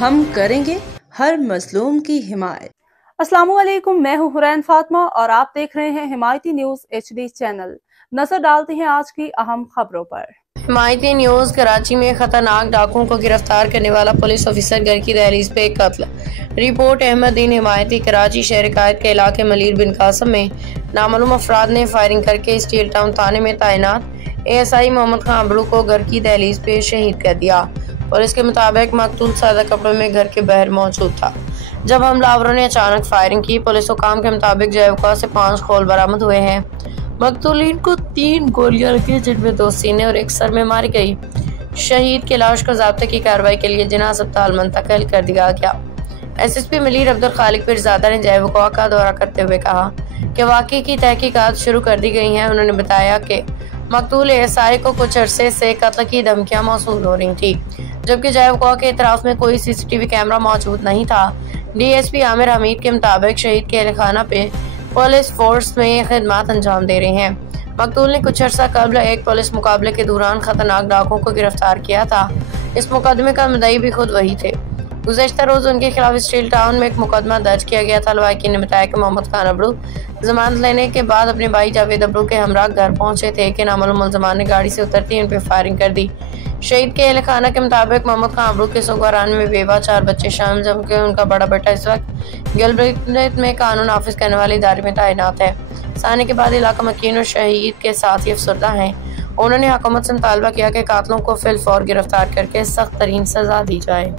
हम करेंगे हर मजलूम की हिमायत। अस्सलामुअलैकुम, मैं हूं हुरैन फातिमा और आप देख रहे हैं हिमायती न्यूज HD चैनल। नजर डालते हैं आज की अहम खबरों पर। हिमायती न्यूज। कराची में खतरनाक डाकुओं को गिरफ्तार करने वाला पुलिस ऑफिसर घर की दहलीज पे कत्ल। रिपोर्ट अहमदीन हिमायती। कराची शहर कायद के इलाके मलीर बिन कासम में नामालूम अफराद ने फायरिंग करके स्टील टाउन थाने में तैनात ASI मोहम्मद खान अबरू को घर की दहलीज पे शहीद कर दिया। पुलिस के मुताबिक मकतूल सादा कपड़ों में घर के बाहर मौजूद था जब हमलावरों ने अचानक फायरिंग की। पुलिस हुकाम के मुताबिक जयवका से 5 खोल बरामद हुए हैं। मकतूलीन को 3 गोलियां लगी जिनमें 2 सीने और 1 सर में मारी गई। शहीद की लाश को ज़ब्ते की कार्रवाई के लिए जिना अस्पताल मुंतकिल कर दिया गया। SSP मलीर अब्दुल खालिक पीरजादा ने जयवका का दौरा करते हुए कहा कि वाक़े की तहकीकात शुरू कर दी गई हैं। उन्होंने बताया कि मकतूल ASI को कुछ अरसे से कत्ल की धमकियां मौसूल हो रही थी, जबकि जयवका के इतराफ में कोई CCTV कैमरा मौजूद नहीं था। DSP आमिर हमीद के मुताबिक शहीद के अहलखाना पे पुलिस फोर्स में खिदमत अंजाम दे रहे हैं। मकतूल ने कुछ अर्सा कबल एक पुलिस मुकाबले के दौरान खतरनाक डाकुओं को गिरफ्तार किया था। इस मुकदमे का मुद्दई भी खुद वही थे। गुज़श्ता रोज उनके खिलाफ स्टील टाउन में एक मुकदमा दर्ज किया गया था। लवाकिन ने बताया कि मोहम्मद खान अबरू जमानत लेने के बाद अपने भाई जावेद अबरू के हमरा घर पहुंचे थे कि नामालूम मुल्ज़िमान ने गाड़ी से उतरती उन पर फायरिंग कर दी। शहीद के अहलखाना के मुताबिक मोहम्मद खान अबरू के सुगवारान में बेवा 4 बच्चे शामिल, जबकि उनका बड़ा बेटा इस वक्त गिलब्रिट में कानून नाफिज करने वाले इदारे में तैनात है। साने के बाद इलाका मकीन और शहीद के साथ ही अफसरदा हैं। उन्होंने हुकूमत से मुतालबा किया कि कातलों को फिलफौर गिरफ्तार करके सख्त तरीन सजा दी जाए।